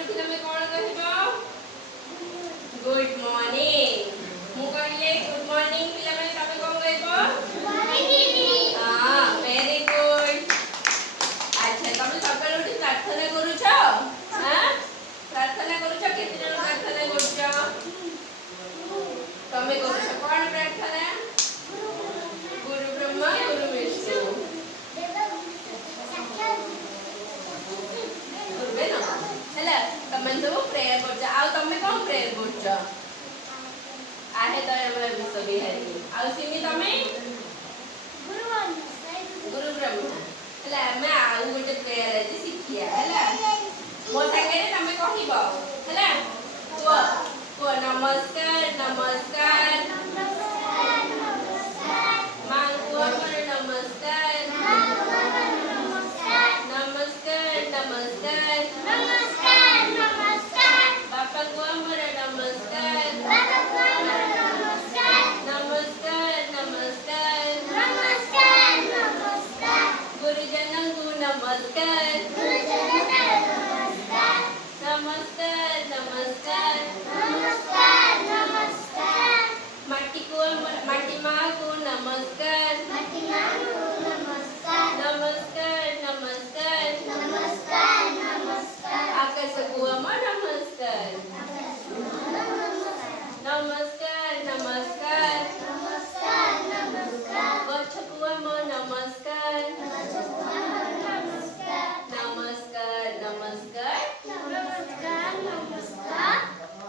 उठी तमे कोन कहबो गुड मॉर्निंग मु कहले गुड मॉर्निंग पिला माने तमे कोन कहबो गुड मॉर्निंग हां वेरी गुड अच्छा तमे सकाळ उठी प्रार्थना करूछ हां प्रार्थना करूछ केते जण प्रार्थना करूछ तमे करूछ कोन प्रार्थना गुरु ब्रह्मा गुरु विष्णु ହେଲା ତମେ ସବୁ ପ୍ରେୟର କରୁଛ ଆଉ ତମେ କଣ ପ୍ରେୟର କରୁଛ आहे ତ ଆମର ବିଶ୍ୱ ବିହାରୀ ଆଉ ସିମି ତମେ ଗୁରୁ ବ୍ରହ୍ମା ହେଲା ଆମେ ଆଉ ଗୋଟେ ପ୍ରେୟର ଆଜି ଶିଖିବା ହେଲା ମୋ ସାଙ୍ଗରେ ତମେ କହିବ ହେଲା କୁହ କୁହ ନମସ୍କାର ନମସ୍କାର ମା କୁହ ମୋର ନମସ୍କାର नमस्कार नमस्कार बापा को मोर नमस्कार नमस्कार नमस्कार गुरुजन को नमस्कार नमस्कार माटी को माटी माँ को नमस्कार नमस्कार आकाश को नमस्कार नमस्कार गच्छ को नमस्कार नमस्कार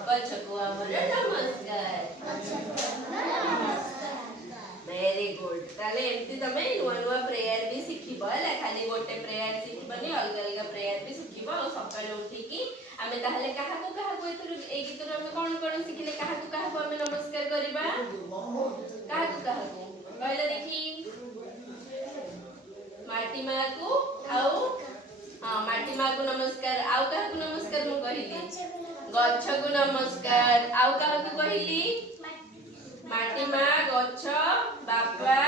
गच्छ को नमस्कार वेरी गुड ताले एमती तमे नुआ नुआ प्रेयर भी सिखिबो हला खाली गोटे प्रेयर सिखिबनी अलग अलग प्रेयर भी सिखिबो और सकाळ उठी की आमे ताहले काहा को एतरु ए गीत रे आमे कोन कोन सिखिले काहा को आमे नमस्कार करबा काहा को कहले देखी माटी मां को आउ हां माटी मां को नमस्कार आउ काहा को नमस्कार मु कहिली गच्छ को नमस्कार आउ काहा को कहिली माटी माँ गच्छ बापा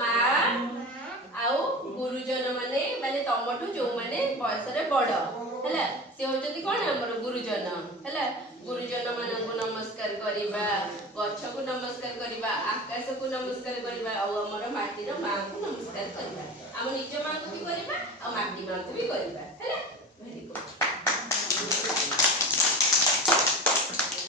माँ आउ गुरुजन माने माने तमठु जो माने बयस रे बड़ हैला से होचती कोन हमर गुरुजन हैला गुरुजन माने को नमस्कार करिबा गच्छ को नमस्कार करिबा आकाश को नमस्कार करिबा आ हमर माटी रो माँ को नमस्कार करिबा हम निज माँ को भी करिबा आ माटी माँ को भी करिबा हैला वेरी गुड